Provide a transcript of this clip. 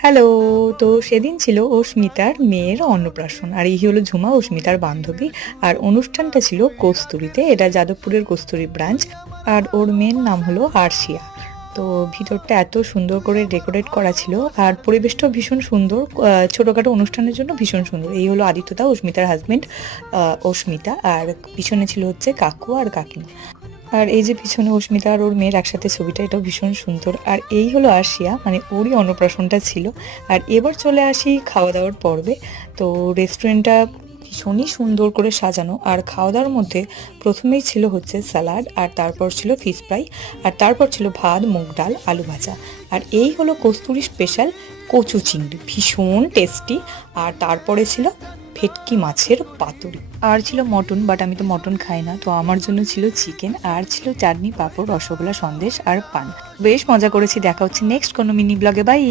Hello! তো সেদিন ছিল অস্মিতার মেয়ের অন্নপ্রাশন। আর এই হলো ঝুমা, অস্মিতার বান্ধবী। আর অনুষ্ঠানটা ছিল কস্তুরীতে। এটা যাদবপুরের কস্তুরী ব্রাঞ্চ। আর ওর মেয়ের নাম হলো আরশিয়া। তো ভিতরটা এত সুন্দর করে ডেকোরেট করা ছিল আর পরিবেশটাও ভীষণ সুন্দর। ছোটখাটো অনুষ্ঠানের জন্য ভীষণ সুন্দর। এই হলো আদিত্যদা, অস্মিতার হাসব্যান্ড, অস্মিতা। আর পিছনে ছিল হচ্ছে কাকু আর কাকিমা। আর এই যে পিছনে অস্মিতা আর ওর মেয়ের একসাথে ছবিটা, এটাও ভীষণ সুন্দর। আর এই হলো আরশিয়া, মানে ওরই অন্নপ্রাশনটা ছিল। আর এবার চলে আসি খাওয়া দাওয়ার পর্বে। তো রেস্টুরেন্টটা ভীষণই সুন্দর করে সাজানো। আর খাওয়া দাওয়ার মধ্যে প্রথমেই ছিল হচ্ছে স্যালাড, আর তারপর ছিল ফিশ ফ্রাই, আর তারপর ছিল ভাত, মুগ ডাল, আলু ভাজা। আর এই হলো কস্তুরী স্পেশাল কচু চিংড়ি, ভীষণ টেস্টি। আর তারপরে ছিল ভেটকি মাছের পাতুরি। আর ছিল মটন, বাট আমি তো মটন খাই না, তো আমার জন্য ছিল চিকেন। আর ছিল চাটনি, পাঁপড়, রসগোল্লা, সন্দেশ আর পান। বেশ মজা করেছি। দেখা হচ্ছে নেক্সট কোনো মিনি ব্লগে। বাই।